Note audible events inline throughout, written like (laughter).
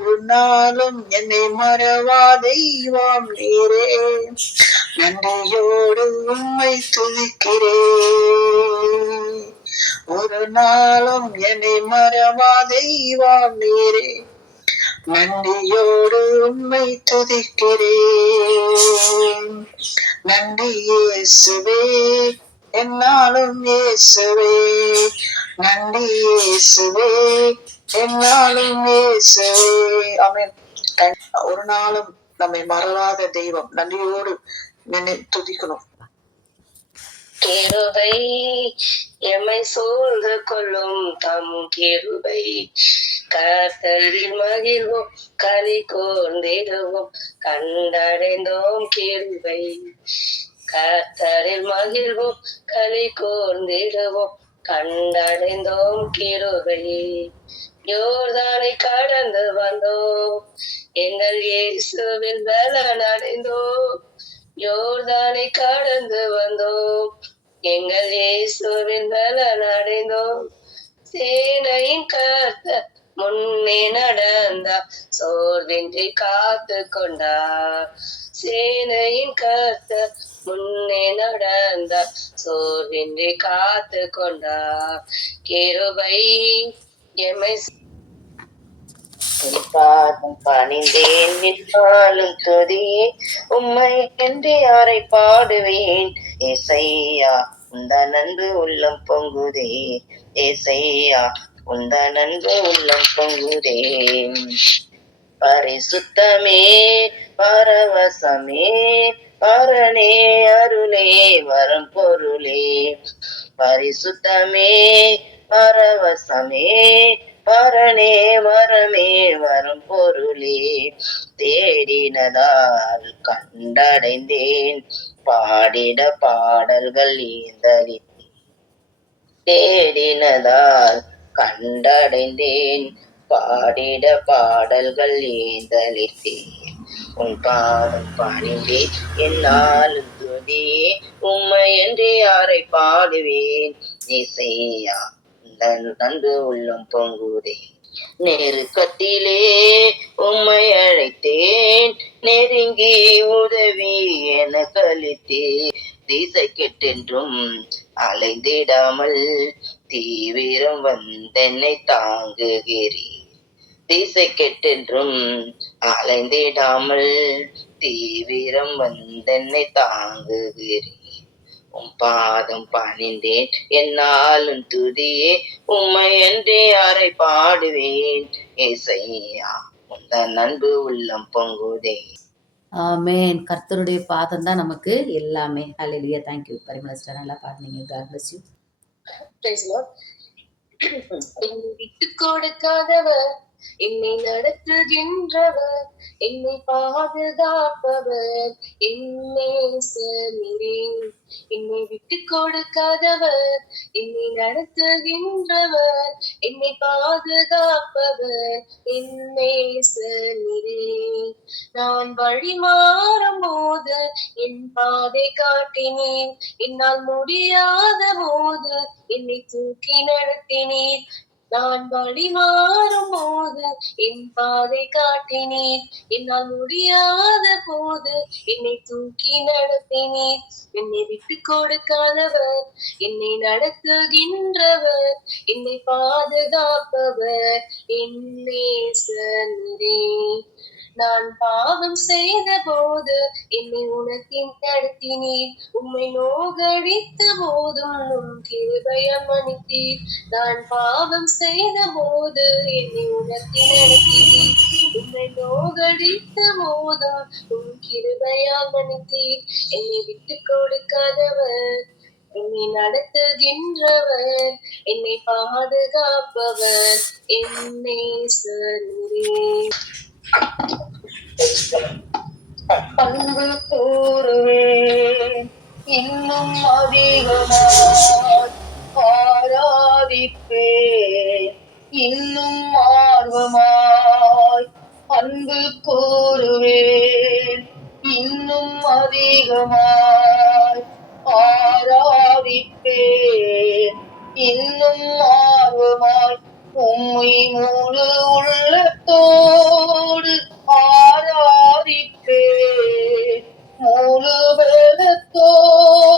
ஒரு நாளும் என்னை மறவா தெய்வம் நீரே நன்றியோடு உண்மை துதிக்கிறேன் ஒரு நாளும் என்னை மறவா தெய்வம் நீரே நன்றியோடு உண்மை துதிக்கிறேன் நன்றி இயேசுவே என்னாலும் இயேசுவே நன்றி இயேசுவே என்னாலும் இயேசுவே ஒரு நாளும் நம்மை மறவாத தெய்வம் நன்றியோடு நினை துதிக்கணும். கிருபை எம்மை சூழ்ந்து கொள்ளும் தம் கிருபை. கர்த்தரில் மகிழ்வோம் கனி கோர்ந்திடுவோம் கண்டடைந்தோம் கிருபை. கர்த்தரில் மகிழ்வோம் கனி கோர்ந்திடுவோம் கண்டடைந்தோம் கிருபை. யோர்தானை கடந்து வந்தோம். எங்கள் இயேசுவில் பலன் அடைந்தோம். யோர்தானை கடந்து வந்தோம். எங்கள் இயேசுவில் பலன் அடைந்தோம். சேனையின் கர்த்த முன்னே நடந்தார் சோர்வின்றி காத்து கொண்டார் சேனையின் கர்த்த முன்னே நடந்தார் சோர்வின்றி காத்து கொண்டார் கேருபை எமை பாதம் பணிந்தேன் நின்றாலும் துதியே உம்மை என்று யாரை பாடுவேன். ஏசையா உந்த நன்பு உள்ளம் பொங்குதே. ஏசையா உந்த நன்பு உள்ளம் பொங்குதே. பரிசுத்தமே பரவசமே பரணே அருளே வரம் பொருளே. பரிசுத்தமே பரவசமே பரணே வரமே வரும் பொருளே தேடினதால் கண்டடைந்தேன். பாடிட பாடல்கள் ஈந்தலி தேடினதால் கண்டடைந்தேன். பாடிட பாடல்கள் ஏந்தளித்தேன் உன் பாதம் பணிந்தே என்னாலும் துதியே உம்மை என்று யாரை பாடுவேன்? இசையா நன்பு உள்ளம் பொங்குதே. நெருக்கத்திலே உம்மை அழைத்தேன். நெருங்கி உதவி என கழித்தே திசை கெட்டென்றும் அலைந்திடாமல் தீவிரம் வந்தென்னை தாங்குகிறேன். திசை கெட்டென்றும் அலைந்திடாமல் தீவிரம் வந்தென்னை தாங்குகிறேன். உம் பாதம் பணிந்தேன். என்னாலும் துதியே உம்மை என்று யாரை பாடுவேன். ஏசையா உந்தன் அன்பு உள்ளம் பொங்குதே. ஆமென். கர்த்தருடைய பாதம் தான் நமக்கு எல்லாமே. ஹalleluya thank you. பரிமள சிஸ்டர் நல்லா பாடுனீங்க. God bless you. Praise Lord. (clears throat) விட்டு கொடுக்காதவர் என்னை நடத்துகின்றவர் என்னை பாதுகாப்பவர் என்னை என்னை விட்டு கொடுக்காதவர் என்னை நடத்துகின்றவர் என்னை பாதுகாப்பவர் என்னை சனிரே நான் வழி மாறும் போது என் பாதை காட்டினேன். என்னால் முடியாத போது என்னை தூக்கி நடத்தினேன். நான் வழி மாறும் போது என் பாதை காட்டினீர் என்னால் முடியாத போது என்னை தூக்கி நடத்தினீர் என்னை விட்டு கொடுக்காதவர் என்னை நடத்துகின்றவர் என்னை பாதுகாப்பவர். என்னே சன்றே நான் பாவம் செய்த போது என்னை உனக்கின் நடத்தினீர் உம்மை நோகடித்த போதும் உன் கிருபையம் மன்னித்தீர் நான் பாவம் செய்த போது என்னை உனக்கின் நடத்தினீர் உம்மை நோகடித்த போதும் உன் கிருபயம் மன்னித்தீர் என்னை விட்டு கொடுக்காதவர் என்னை நடத்துகின்றவர் என்னை பாதுகாப்பவர். என்னை சன்றே அன்பு கூறுவேன் இன்னும் அதிகமாய் ஆராதிப்பேன். இன்னும் ஆர்வமாய் அன்பு கூறுவேன். இன்னும் அதிகமாய் ஆராதிப்பேன். இன்னும் ஆர்வமாய் உம்மை முழு உள்ளத்தோடு ஆராதிப்பே முழு வெள்ளத்தோடு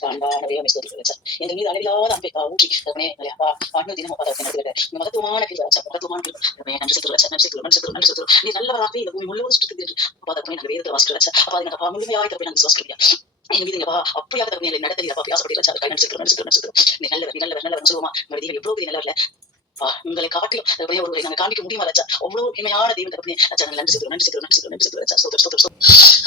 ஸ்தோத்திரியா மீது அளவில்லாத அன்பை ஊற்றி இல்லையா தினம் மகத்துவமான மகத்துவமான நன்றி நன்றி நன்றி நன்றி நீ நல்லவராக இந்த பூமி முழுவதும் சுற்றி அப்பா தகனே நாங்கள் வேதத்தை வாசிக்கிற அப்பா எங்க அப்பா முழுமையாக என் மீது அப்பா அப்படியாக தகவல் என்னை பியாசப்பட்டு ராஜா கை நன்றி நீ நல்லவர் நல்லவர் நல்லவர் சொல்லுவோமா எவ்வளவு நல்லவர்ல உங்களை காட்டிலும் தகப்பனே ஒருவரை நாங்கள் காண்பிக்க முடியுமா ரச்சா அவ்வளவு இனிமையான தெய்வம் தகப்பனே. ரச்சா நாங்கள் நன்றி செத்துரு நன்றி செத்துரு நன்றி செத்துரு நன்றி செத்துரு ராஜா. சோதர் சோதர்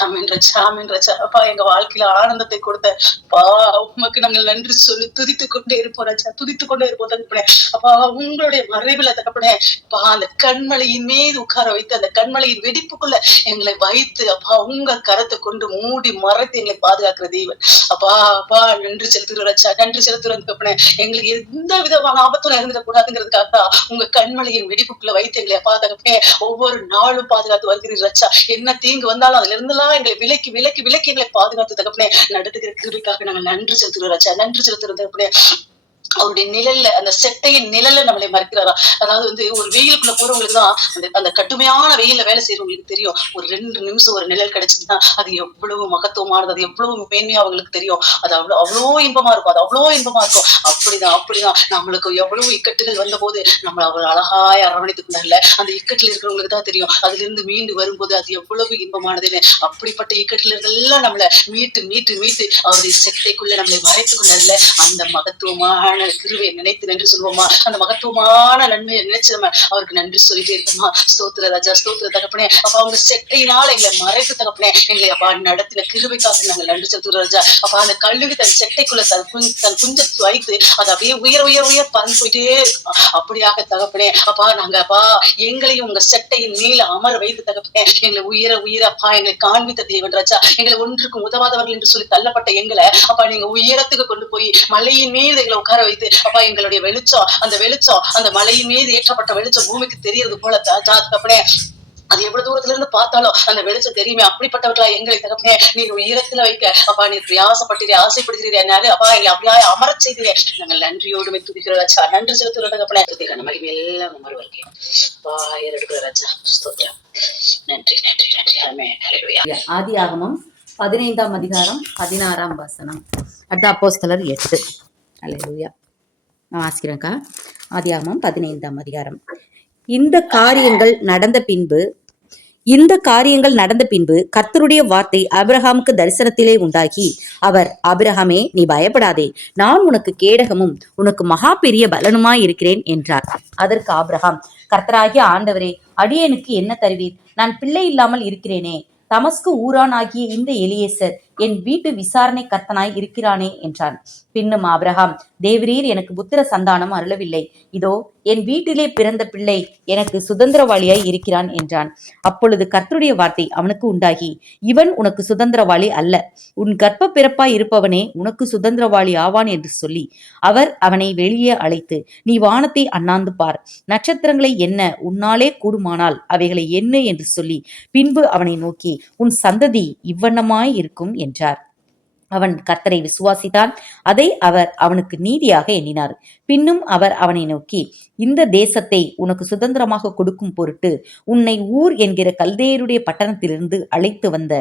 ஆமென் ரச்சா ஆமென் ரச்சா அப்பா எங்க வாழ்க்கையில ஆனந்தத்தை கொடுத்த பா உமக்கு நாங்கள் நன்றி சொல்லி துதித்து கொண்டே இருப்போம் ரச்சா துதித்து கொண்டே இருப்போம் தகப்பனே. அப்பா உங்களுடைய மறைவுல தகப்பனே அப்பா அந்த கண்மலையின் மீது உட்கார வைத்து அந்த கண்மலையின் வெடிப்புக்குள்ள எங்களை வைத்து அப்பா உங்க கரத்தை கொண்டு மூடி மறைத்து எங்களை பாதுகாக்கிற தெய்வன். அப்பா அப்பா நன்றி செலுத்துகிற ரச்சா நன்றி செலுத்துகிற தகப்பனே. எங்களுக்கு எந்த விதமான ஆபத்தும் இருந்துட உங்க கண்மலையின் வெடிப்புக்குள்ள வைத்து எங்களை ஒவ்வொரு நாளும் பாதுகாத்து வருகிறீர் ரச்சா என்ன தீங்கு வந்தாலும் அதுல இருந்தெல்லாம் எங்களை விலக்கி விலக்கி விலக்கி எங்களை பாதுகாத்து தகப்பனே. நடத்துகிற கிருபிக்காக நாங்கள் நன்றி செலுத்துகிறோம் ரச்சா நன்றி செலுத்துகிறோம் தகப்பனே. அவருடைய நிழல்ல அந்த செட்டையின் நிழல்ல நம்மளை மறைக்கிறாரா? அதாவது வந்து ஒரு வெயிலுக்குள்ள போறவங்களுக்கு தான் அந்த அந்த கடுமையான வெயில வேலை செய்யறவங்களுக்கு தெரியும். ஒரு ரெண்டு நிமிஷம் ஒரு நிழல் கிடைச்சதுன்னா அது எவ்வளவு மகத்துவமானது அது எவ்வளவு மேன்மையா அவங்களுக்கு தெரியும். அது அவ்வளவு அவ்வளோ இன்பமா இருக்கும். அது அவ்வளோ இன்பமா இருக்கும். அப்படிதான் அப்படிதான். நம்மளுக்கு எவ்வளவு இக்கட்டுகள் வந்த போது நம்மள அவ்வளவு அழகாய் அரவணைத்துக்குள்ள அந்த இக்கட்டில் இருக்கிறவங்களுக்கு தான் தெரியும். அதுல இருந்து மீண்டு வரும்போது அது எவ்வளவு இன்பமானதுன்னு. அப்படிப்பட்ட இக்கட்டில் எல்லாம் நம்மள மீட்டு மீட்டு மீட்டு அவருடைய செட்டைக்குள்ள நம்மளை மறைத்துக் அந்த மகத்துவமான கிருவை நினைத்து நன்றி சொல்லுவோமா அந்த மகத்துவமான நன்மையை நினைச்சு நம்ம அவருக்கு நன்றி சொல்லிட்டே இருப்போமா? ஸ்தோத்திர ராஜா ஸ்தோத்திர தகப்பனே. அப்ப அவங்க செட்டையினால எங்களை மறைத்து தகப்பனே. எங்களை அப்பா நடத்தின கிருவைக்காக நாங்கள் நன்றி செலுத்துகிறோம் ராஜா. அப்ப அந்த கல்லுக்கு தன் செட்டைக்குள்ள தன் குஞ்சு தன் குஞ்ச வைத்து அது அப்படியே உயர் உயர் உயர் பறந்து போயிட்டே இருக்கும்? அப்படியாக தகப்பனே. அப்பா நாங்க அப்பா எங்களையும் உங்க செட்டையின் மேல அமர வைத்து தகப்பனே எங்களை உயர உயர அப்பா எங்களை காண்பித்த தேவன் ராஜா. எங்களை ஒன்றுக்கும் உதவாதவர்கள் என்று சொல்லி தள்ளப்பட்ட எங்களை அப்பா நீங்க உயரத்துக்கு கொண்டு போய் மலையின் மீது எங்களை உட்கார வைத்து அப்பா எங்களுடைய வெளிச்சம் அந்த வெளிச்சம் அந்த மலையின் மீது ஏற்றப்பட்ட வெளிச்சம் பூமிக்கு தெரியறது போல தா- தகப்பனே. அது எவ்வளவு தூரத்துல இருந்து பார்த்தாலும் அந்த வெளிச்சம் தெரியுமே. அப்படிப்பட்டவர்களா எங்களை தகப்பனே. நீர் உயரத்துல வைக்க. அப்பா நீர் பிரயாசப்பட்டீரே ஆசைப்படுகிறீரே. என்னால அப்பா எங்களை அப்படியே அமர செய்கிறே நாங்கள் நன்றியோடு துதிக்கிற ராஜா. நன்றி செலுத்துகிற தகப்பனே. துதிக்கிற மகிமை எல்லாம் உமர் வருகை அப்பா ஏறெடுக்கிற ராஜா. ஸ்தோத்திரம். நன்றி நன்றி நன்றி. ஆமே ஆதி ஆகமம் பதினைந்தாம் அதிகாரம் பதினாறாம் வசனம். அடுத்த அப்போஸ்தலர் எட்டு. அல்லேலூயா நான் வாசிக்கிறேன்க்கா. ஆதியாகமம் பதினைந்தாம் அதிகாரம். இந்த காரியங்கள் நடந்த பின்பு இந்த காரியங்கள் நடந்த பின்பு கர்த்தருடைய வார்த்தை அபிரஹாமுக்கு தரிசனத்திலே உண்டாகி அவர் அபிரஹாமே நீ பயப்படாதே. நான் உனக்கு கேடகமும் உனக்கு மகா பெரிய பலனுமாய் இருக்கிறேன் என்றார். அதற்கு ஆபிரகாம் கர்த்தராகிய ஆண்டவரே அடியேனுக்கு என்ன தருவீர்? நான் பிள்ளை இல்லாமல் இருக்கிறேனே. தமஸ்கு ஊரானாகிய இந்த எலியேசர் என் வீட்டு விசாரணை கர்த்தனாய் இருக்கிறானே என்றான். பின்னும் ஆபிரகாம் தேவரீர் எனக்கு புத்திர சந்தானம் அருளவில்லை. இதோ என் வீட்டிலே பிறந்த பிள்ளை எனக்கு சுதந்திரவாளியாய் இருக்கிறான் என்றான். அப்பொழுது கர்த்தருடைய வார்த்தை அவனுக்கு உண்டாகி இவன் உனக்கு சுதந்திரவாளி அல்ல. உன் கர்ப்ப பிறப்பாய் இருப்பவனே உனக்கு சுதந்திரவாளி ஆவான் என்று சொல்லி அவர் அவனை வெளியே அழைத்து நீ வானத்தை அண்ணாந்து பார். நட்சத்திரங்களை என்ன உன்னாலே கூடுமானால் அவைகளை என்ன? என்று சொல்லி பின்பு அவனை நோக்கி உன் சந்ததி இவ்வண்ணமாய் இருக்கும் என்றார். அவன் கர்த்தரை விசுவாசித்தான். அதை அவர் அவனுக்கு நீதியாக எண்ணினார். பின்னும் அவர் அவனை நோக்கி இந்த தேசத்தை உனக்கு சுதந்திரமாக கொடுக்கும் பொருட்டு உன்னை ஊர் என்கிற கல்தேயருடைய பட்டணத்திலிருந்து அழைத்து வந்த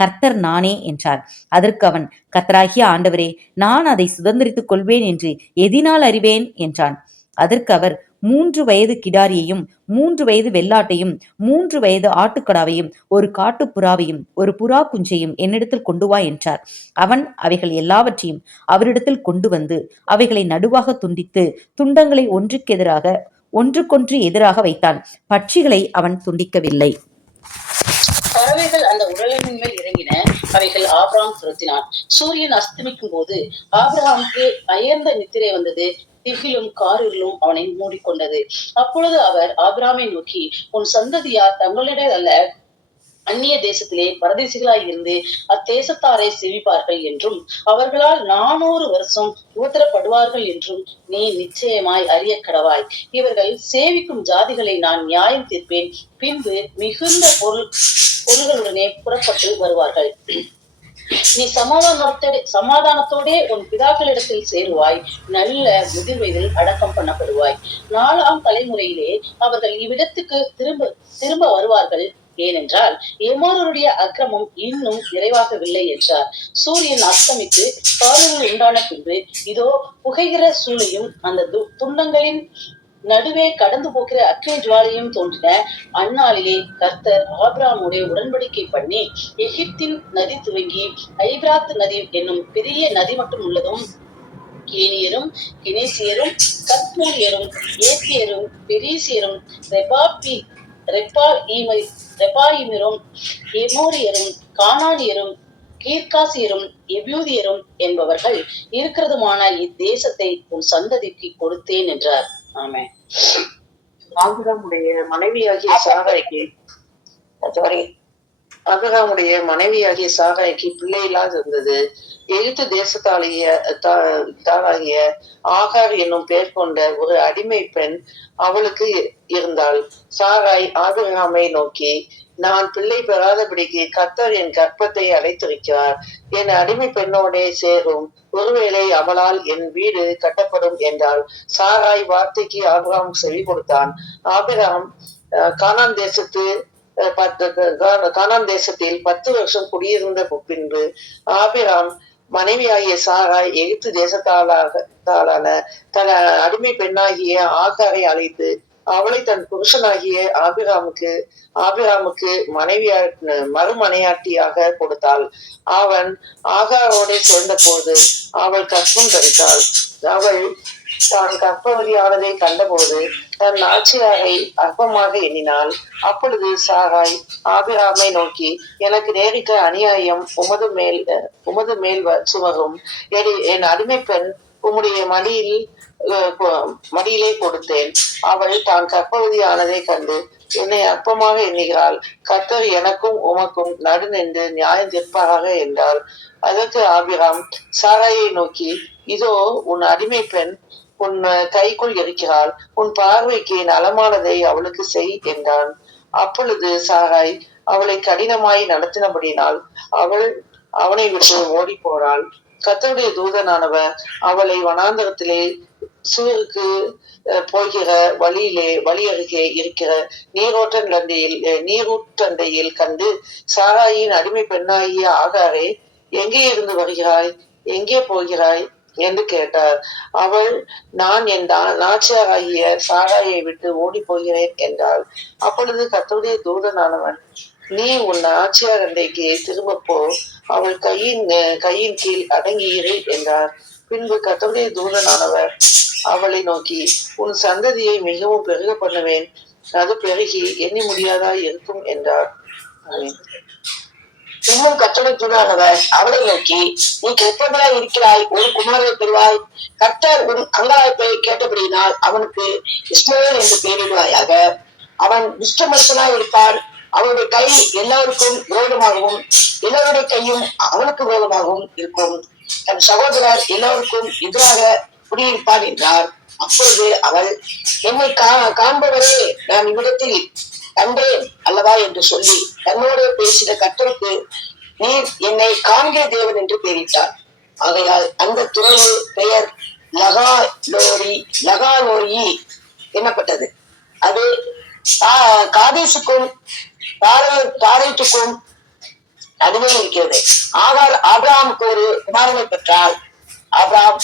கர்த்தர் நானே என்றார். அதற்கு அவன் கர்த்தராகிய ஆண்டவரே நான் அதை சுதந்திரித்துக் கொள்வேன் என்று எதினால் அறிவேன் என்றான். அதற்கு அவர் மூன்று வயது கிடாரியையும் மூன்று வயது வெள்ளாட்டையும் மூன்று வயது ஆட்டுக்கடாவையும் ஒரு காட்டுப் புறாவையும் ஒரு புறா குஞ்சையும் என்னிடத்தில் கொண்டு வா என்றார். அவன் அவைகள் எல்லாவற்றையும் அவரிடத்தில் கொண்டு வந்து அவைகளை நடுவாக துண்டித்து துண்டங்களை ஒன்றுக்கு எதிராக ஒன்றுக்கொன்று எதிராக வைத்தான். பட்சிகளை அவன் துண்டிக்கவில்லை. பறவைகள் அந்த உடலின் மேல் இறங்கின அவைகள் ஆபிரகாம் துரத்தினான் சூரியன் அஸ்தமிக்கும் போது ஆபிரகாமுக்கு அயர்ந்த நித்திரை வந்தது. திகிலும் காரிலும் அவனை மூடிக்கொண்டது. அப்பொழுது அவர் ஆபிரகாமை நோக்கி உன் சந்ததியார் தங்களிடையே அல்ல அந்நிய தேசத்திலே பரதேசிகளாய் இருந்து அத்தேசத்தாரை செவிப்பார்கள் என்றும் அவர்களால் நானூறு வருஷம் உத்தரப்படுவார்கள் என்றும் நீ நிச்சயமாய் அறிய கடவாய். இவர்கள் சேவிக்கும் ஜாதிகளை நான் நியாயம் தீர்ப்பேன். பின்பு மிகுந்த பொருள் பொருள்களுடனே புறப்பட்டு வருவார்கள். நீ சமாதானத்தோட சமாதானத்தோடே உன் பிதாக்களிடத்தில் சேருவாய். நல்ல முதிர் வயதில் அடக்கம் பண்ணப்படுவாய். நாலாம் தலைமுறையிலே அவர்கள் இவ்விடத்துக்கு திரும்ப திரும்ப வருவார்கள். ஏனென்றால் ஏமாறருடைய அக்கிரமம் இன்னும் நிறைவாகவில்லை என்றார். சூரியன் அஸ்தமித்து பாருங்கள் உண்டான பின்பு இதோ புகைகிற சூளையும் அந்த து- துண்டங்களின் நடுவே கடந்து போகிற அக்னி ஜுவாலையும் தோன்றின. அந்நாளிலே கர்த்தர் ஆப்ராமுடைய உடன்படிக்கை பண்ணி எகிப்தின் நதி துவங்கி ஐபிராத் நதி என்னும் பெரிய நதி மட்டும் உள்ளதும் கேனியரும் கினேசியரும் கத்மூலியரும் ஏத்தியரும் பெரிசியரும் ரெபாபி ரெப்பா ரெபாயிமரும் எமோரியரும் கானானியரும் கீர்காசியரும் எபியூதியரும் என்பவர்கள் இருக்கிறதுமான இத்தேசத்தை உன் சந்ததிக்கு கொடுத்தேன் என்றார். ஆமென் ஆபிரகாமுடைய மனைவியாகிய சாராய்க்கு சாரி ஆபிரகாமுடைய மனைவியாகிய சாராய்க்கு பிள்ளை இல்லாது இருந்தது. எகிப்து தேசத்தாளிய தா- தாளாகிய ஆகார் என்னும் பெயர் கொண்ட ஒரு அடிமை பெண் அவளுக்கு இருந்தாள். சாராய் ஆபிரகாமை நோக்கி நான் பிள்ளை பெறாதபடிக்கு கர்த்தர் என் கற்பத்தை அடைத்திருக்கிறார். என் அடிமை பெண்ணோடே சேரும். ஒருவேளை அவளால் என் வீடு கட்டப்படும் என்றால் சாராய் வார்த்தைக்கு ஆபிரகாம் செவி கொடுத்தான். ஆபிரகாம் கானான் தேசத்து கானான் தேசத்தில் பத்து வருஷம் குடியிருந்த பின்பு ஆபிராம் மனைவியாகிய சாராய் எகிப்து தேசத்தாளாக தாளான தன் அடிமை பெண்ணாகிய ஆகாரை அழைத்து அவளை தன் புருஷனாகிய ஆபிராமுக்கு ஆபிராமுக்கு மனைவியா மறுமனையாட்டியாக கொடுத்தாள். அவன் ஆகாரோட சேர்ந்த போது அவள் கற்பம் தரித்தாள். அவள் தான் கர்ப்பவதியானதை கண்டபோது தன் ஆட்சியாரை அற்பமாக எண்ணினாள். அப்பொழுது சாராய் ஆபிராமை நோக்கி எனக்கு நேரிட்ட அநியாயம் உமது மேல் உமது மேல் சுமரும். என்- அடிமை பெண் உம்முடைய மடியில் மடியிலே கொடுத்தேன். அவள் தான் கற்பவதியானதை கண்டு என்னை அற்பமாக எண்ணுகிறாள். கர்த்தர் எனக்கும் உமக்கும் நடு நின்று நியாயம் தீர்ப்பாராக என்றாள் அதற்கு ஆபிராம் சாராயை நோக்கி இதோ உன் அடிமை பெண் உன் கைக்குள் இருக்கிறாள். உன் பார்வைக்கு நலமானதை அவளுக்கு செய் என்றான். அப்பொழுது சாராய் அவளை கடினமாய் நடத்தினபடினால் அவள் அவனை விட்டு ஓடி போனாள் கத்தருடைய தூதனானவர் அவளை வனாந்தரத்திலே சூருக்கு அஹ், போகிற வழியிலே வழி அருகே இருக்கிற நீரோட்டந்தண்டையில் நீரூட்டண்டையில் கண்டு சாராயின் அடிமை பெண்ணாகிய ஆகாரே எங்கே இருந்து வருகிறாய்? எங்கே போகிறாய்? என்று கேட்டார். அவள் நான் என் நா- நாச்சியாராகிய சாராயை விட்டு ஓடி போகிறேன் என்றாள். அப்பொழுது கர்த்தருடைய தூதனானவன் நீ உன் நாச்சியார் அன்றைக்கு திரும்பப்போ அவள் கையின் கையின் கீழ் அடங்கியிரு என்றார். பின்பு கர்த்தருடைய தூதனானவர் அவளை நோக்கி உன் சந்ததியை மிகவும் பெருக பண்ணுவேன். அது பெருகி எண்ணி முடியாதா இருக்கும் என்றார். இன்னும் கத்தனை அவளை நோக்கி நீ கெட்டவராய் இருக்கிறாய் ஒரு குமாரை பெறுவாய். கர்த்தர் உன் அங்கலாய்ப்பை கேட்டபடியினால் அவனுக்கு இஸ்மவேல் என்று பெயரிடுவாயாக அவன் துஷ்டமனுஷனாய் இருப்பான். அவனுடைய கை எல்லாருக்கும் விரோதமாகவும் எல்லாருடைய கையும் அவனுக்கு விரோதமாகவும் இருக்கும். தன் சகோதரர் எல்லோருக்கும் எதிராக குடியிருப்பான் என்றார். அப்பொழுது அவள் என்னை கா- காண்பவரே நான் இவ்விடத்தில் கண்டேன் அல்லவா என்று சொல்லி தன்னோடு பேசின கத்தருக்கு நீர் என்னை காண்கிற தேவன் என்று பெயரிட்டார். ஆகையால் அந்த துறவு பெயர் லகா லோரி லகா லோரி என்னப்பட்டது? அது காதேசுக்கும் தாரை- நடுவே அதுவே இருக்கிறது. ஆகார் ஆபிரகாமுக்கு ஒரு குமாரனை பெற்றால் ஆபிரகாம்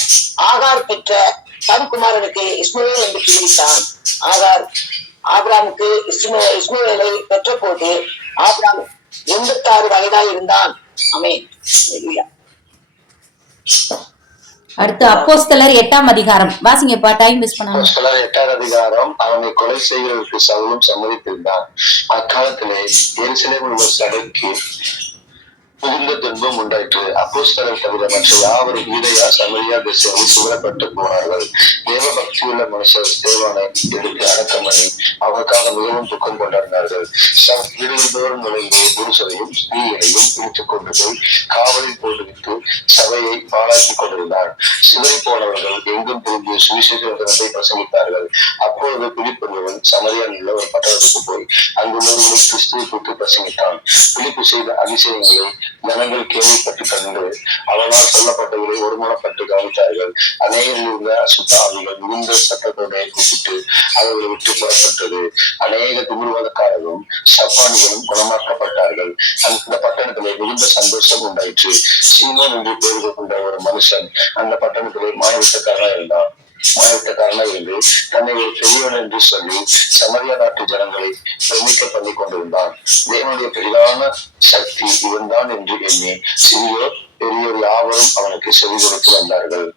ஆகார் பெற்ற தன் குமாரனுக்கு இஸ்மவேல் என்று பெயரிட்டான். ஆகார் ஆபிரகாமுக்கு இஸ்ம இஸ்மவேலை பெற்ற போது ஆபிரகாம் எண்பத்தி ஆறு வயதாய் இருந்தான். அமேன். அடுத்து அப்போஸ்தலர் எட்டாம் அதிகாரம். வாசிங்கப்பா டைம் வேஸ்ட் பண்ணாம. அப்போஸ்தலர் எட்டாவது அதிகாரம் அவனை கொலை செய்வதற்கு சவுலும் சம்மதித்திருந்தான். அக்காலத்திலே எருசலேமில் உள்ள சபைக்கு புகுந்த துன்பம் உண்டாயிற்று. அப்போஸ்தலர் தவிர மற்ற யாவரும் யூதயா சமையா திசையில் சுவரப்பட்டு போனார்கள். தேவ பக்தியுள்ள மனுஷர் தேவானை எதிர்த்து அடக்கம் பண்ணி அவருக்காக மிகவும் துக்கம் கொண்டாடினார்கள் ச- வீடுகள் நுழைந்து புருஷரையும் ஸ்திரீகளையும் பிடித்துக் கொண்டு போய் காவலில் போட்டு சபையை பாழாக்கிக் கொண்டிருந்தார். சிதறி போனவர்கள் எங்கும் திரும்பி சுவிசேஷ வசனத்தை பிரசங்கித்தார்கள். அப்பொழுது பிலிப்பொருவன் சமரியால் உள்ள ஒரு பட்டணத்துக்கு போய் அங்குள்ளவர்களை கிறிஸ்துவை கூட்டு பிரசங்கித்தான். பிடிப்பு செய்த அதிசயங்களை ஜனங்கள் கேள்விப்பட்டு கண்டு அவனால் சொல்லப்பட்டவர்களை ஒருமனப்பட்டு கவனித்தார்கள். அநேகரில் இருந்த அசுத்த ஆவிகள் மிகுந்த சட்டத்தோடைய கூப்பிட்டு அவர்களை விட்டு புறப்பட்டது. அநேக திமிர்வாதக்காரரும் சப்பானிகளும் குணமாக்கப்பட்டார்கள். அந்த பட்டணத்திலே மிகுந்த சந்தோஷம் உண்டாயிற்று. சீமோன் என்று பெயர்கள் கொண்ட ஒரு மனுஷன் அந்த பட்டணத்திலே மாயவிட்டக்காரனா இருந்தான் மாயவிட்டக்காரனா இருந்து தன்னை ஒரு பெரியவன் என்று சொல்லி சமரியா நாட்டு ஜனங்களை பிரமிக்க பண்ணி கொண்டிருந்தான். தேவனுடைய பெரிதான சக்தி இவன்தான் என்று எண்ணி சிறியோர் பெரியோர் யாவரும் அவனுக்கு செவி கொடுத்து வந்தார்கள்.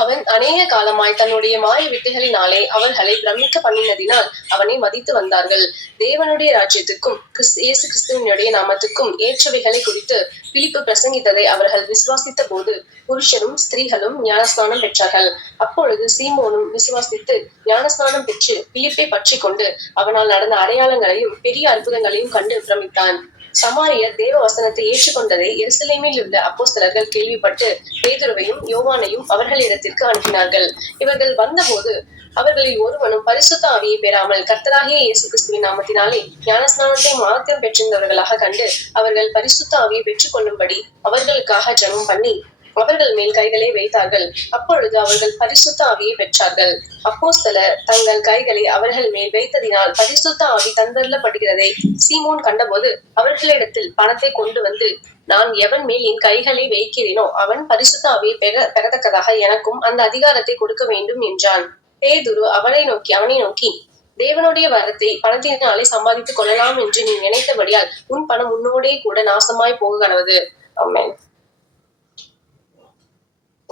அவன் அநேக காலமாய் தன்னுடைய மாய வித்தைகளினாலே அவர்களை பிரமிக்க பண்ணினதினால் அவனை மதித்து வந்தார்கள். தேவனுடைய ராஜ்யத்துக்கும் இயேசு கிறிஸ்துவனுடைய நாமத்துக்கும் ஏற்றவைகளை குறித்து பிலிப்பு பிரசங்கித்ததை அவர்கள் விசுவாசித்த போது புருஷரும் ஸ்திரீகளும் ஞானஸ்நானம் பெற்றார்கள். அப்பொழுது சீமோனும் விசுவாசித்து ஞானஸ்நானம் பெற்று பிலிப்பை பற்றி கொண்டு அவனால் நடந்த அடையாளங்களையும் பெரிய அற்புதங்களையும் கண்டு பிரமித்தான். சமாரியர் தேவ வசனத்தை ஏற்றுக்கொண்டதை எருசலேமில் உள்ள அப்போஸ்தலர்கள் கேள்விப்பட்டு பேதுருவையும் யோவானையும் அவர்களிடத்திற்கு அனுப்பினார்கள். இவர்கள் வந்தபோது அவர்களில் ஒருவனும் பரிசுத்த ஆவியை பெறாமல் கர்த்தராகிய இயேசு கிறிஸ்துவின் நாமத்தினாலே ஞானஸ்நானத்தை மாத்திரம் பெற்றிருந்தவர்களாக கண்டு அவர்கள் பரிசுத்த ஆவியை பெற்றுக் கொள்ளும்படி அவர்களுக்காக ஜெபம் பண்ணி அவர்கள் மேல் கைகளை வைத்தார்கள். அப்பொழுது அவர்கள் பரிசுத்த ஆவியை பெற்றார்கள். அப்போஸ்தலர் தங்கள் கைகளை அவர்கள் மேல் வைத்ததினால் பரிசுத்த ஆவி தந்தள்ளப்படுகிறதை சீமோன் கண்டபோது அவர்களிடத்தில் பணத்தை கொண்டு வந்து நான் எவன் மேல் என் கைகளை வைக்கிறேனோ அவன் பரிசுத்த ஆவியை பெற பெறத்தக்கதாக எனக்கும் அந்த அதிகாரத்தை கொடுக்க வேண்டும் என்றான். பேதுரு அவனை நோக்கி அவனை நோக்கி தேவனுடைய வரத்தை பணத்தினாலே சம்பாதித்துக் கொள்ளலாம் என்று நீ நினைத்தபடியால் உன் பணம் உன்னோடே கூட நாசமாய் போக கடவுது ஆமென்.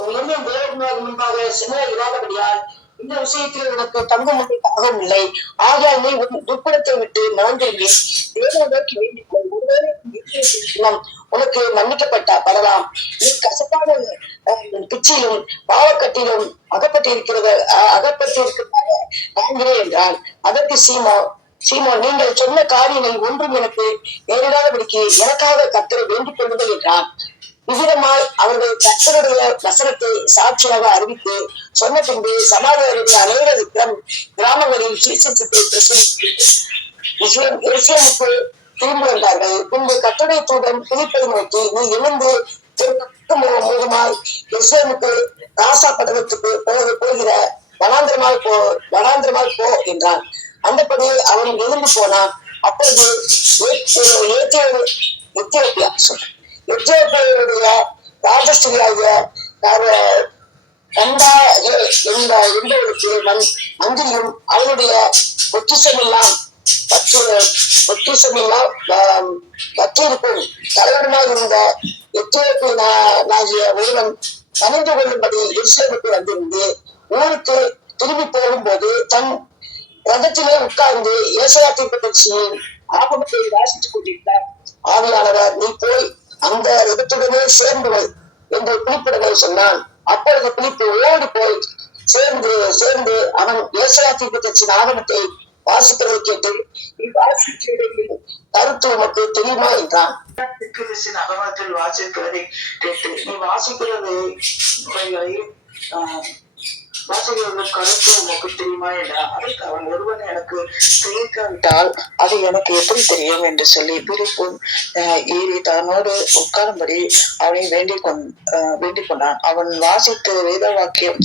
உன் தேவகுமார் முன்பாக சின்ன இராதபடியால் இந்த விஷயத்தில் உனக்கு தங்கும் பாகம் இல்லை ஆகையால் நீ உன் துர்ப்பணத்தை விட்டு மனம் திரும்பி தேவனை நோக்கி உனக்கு மன்னிக்கப்பட்ட படலாம் நீ கசப்பான பிச்சிலும் பாவக்கட்டிலும் அகப்பட்டிருக்கிறத அகப்பட்டிருக்கிறதாக அகப்பட்டு இருக்கிறதாக காண்கிறேன் என்றான். அதற்கு சீமா சீமோ நீங்கள் சொன்ன காரியங்கள் ஒன்றும் எனக்கு நேரிடாதபடிக்கு எனக்காக கத்தரை வேண்டிக் கொள்ளுதல் என்றான். விகிதமாய் அவர்கள் கர்த்தருடைய வசனத்தை சாட்சியாக அறிவித்து சொன்ன பின்பு சமாதானத்தில் அநேக விக்ரம் கிராமங்களில் சுவிசேஷத்தை பிரசனித்து திரும்பி வந்தார்கள். பின்பு கர்த்தருடைய தூதன் பிரிப்பை நோக்கி நீ எழுந்து மூலமாய் எஸ்ரேமுக்கு ராசா பட்டணத்துக்கு போக போகிற வனாந்திரமாய் போ வனாந்திரமாய் போ என்றான். அந்தபடி அவன் எழுந்து போனான். அப்பொழுது எத்தியோப்பியா எத்தியோப்பியாவுடைய ராஜஸ்திரியாகிய அவர் கண்டா இந்த மந்திரியும் அவனுடைய பொக்கிஷமெல்லாம் பற்று பொக்கிஷமெல்லாம் ஆஹ், பற்றிருக்கும் தலைவருமாக இருந்த எத்தியோப்பியனாகிய ஒருவன் பணிந்து கொள்ளும்படி எருசலேமுக்கு வந்திருந்து ஊருக்கு திரும்பி போகும்போது தன் ரதத்திலே உட்கார்ந்து ஏசையா தீர்க்கதரிசியின் ஆகமத்தை வாசித்துக் கொண்டிருந்தார். ஆவியானவர் நீ போய் அந்த இடத்துடனே சேர்ந்துவள் என்று குறிப்பிடவே சொன்னான் அப்பொழுது பிலிப்பு ஓடி போய் சேர்ந்து சேர்ந்து அவன் ஏசையா தீர்க்கதரிசியின் ஆவணத்தை வாசிப்பதை கேட்டு கருத்து உனக்கு தெரியுமா? என்றான். கிறிஸ்தின் அகமத்தில் வாசிக்கிறதை கேட்டு நீ வாசிக்கிறது இவைகளை, கருத்து உனக்கு தெரியுமா என்றார் அதற்கு அவன் ஒருவன் எனக்கு தெரிவிக்காவிட்டால் அது எனக்கு எப்படி தெரியும் என்று சொல்லி பிரிப்பும் ஏறி தன்னோடு உட்காரும்படி அவனை வேண்டிக் கொண் வேண்டிக் கொண்டான். அவன் வாசித்த வேத வாக்கியம்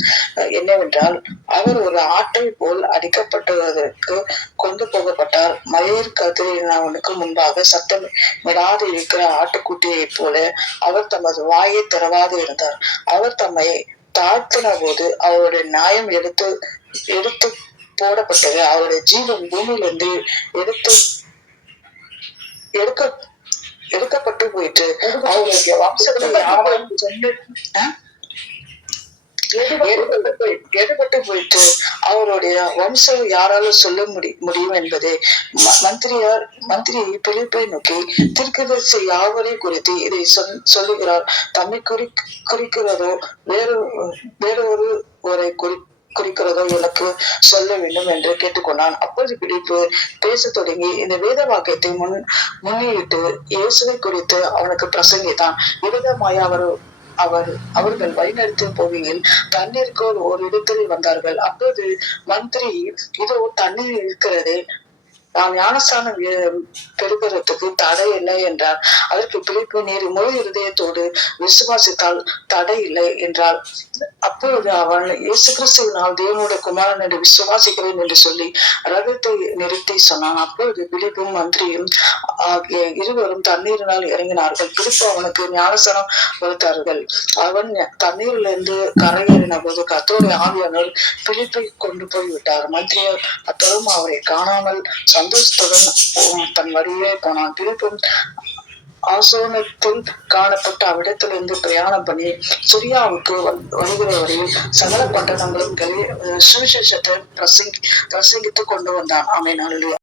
என்னவென்றால் அவர் ஒரு ஆட்டை போல் அடிக்கப்பட்டுவதற்கு கொண்டு போகப்பட்டார். மயிர் கதிரினவனுக்கு முன்பாக சத்தம் விடாது இருக்கிற ஆட்டுக்குட்டியைப் போல அவர் தமது வாயை திறவாது இருந்தார். அவர் தம்மை தாழ்த்தின போது அவருடைய நியாயம் எடுத்து எடுத்து போடப்பட்டது. அவருடைய ஜீவன் பூமியிலிருந்து எடுத்து எடுக்க எடுக்கப்பட்டு போயிட்டு அவருடைய வம்சத்தை யாரும் சொந்த ஆ? எடுபட்டு போயிட்டு அவருடைய வம்சம் யாராலும் சொல்ல முடி முடியும் என்பதை மந்திரியார் மந்திரி பிழைப்பை நோக்கி திருக்கதர்சி யாவரை குறித்து இதை சொல் சொல்லுகிறார்? தம்மை குறி குறிக்கிறதோ வேறு வேறொரு ஒரு குறி குறிக்கிறதோ எனக்கு சொல்ல வேண்டும் என்று கேட்டுக்கொண்டான். அப்போது பிடிப்பு பேச தொடங்கி இந்த வேத வாக்கியத்தை முன் முன்னிட்டு இயேசுவை குறித்து அவனுக்கு பிரசங்கித்தான். விதமாய் அவர் அவர் அவர்கள் வழிநடத்தி போகையில் தண்ணீருக்கு ஒரு இடத்தில் வந்தார்கள். அப்போது மந்திரி இதோ தண்ணீர் இருக்கிறது. நான் ஞானஸ்தானம் பெறுகிறதுக்கு தடை இல்லை என்றார். அதற்கு பிழைப்பு நீர் முழு இருதயத்தோடு விசுவாசித்தால் தடை இல்லை என்றார். அப்பொழுது அவன் இயேசு கிறிஸ்துவினால் தேவனுடைய குமாரன் என்று விசுவாசிக்கிறேன் என்று சொல்லி ரகத்தை நிறுத்தி சொன்னான். அப்பொழுது பிலிப்பும் மந்திரியும் ஆகிய இருவரும் தண்ணீரினால் இறங்கினார்கள். பிலிப்பு அவனுக்கு ஞானஸ்தானம் கொடுத்தார்கள். அவன் தண்ணீரிலிருந்து கரையேறின போது கத்தோடைய ஆவியானவர் பிலிப்பை கொண்டு போய் விட்டார் மந்திரியர் அத்தரும் அவரை காணாமல் சந்தோஷத்துடன் தன் வழியே போனான். திருப்பும் ஆசோனத்தில் காணப்பட்ட அவ்விடத்திலிருந்து பிரயாணம் பண்ணி சுரியாவுக்கு வந்- வருகிற வரையில் சகல பட்டணங்களும் சுவிசேஷத்தை பிரசங்கி பிரசங்கித்துக் கொண்டு வந்தான். ஆமென். அல்லேலூயா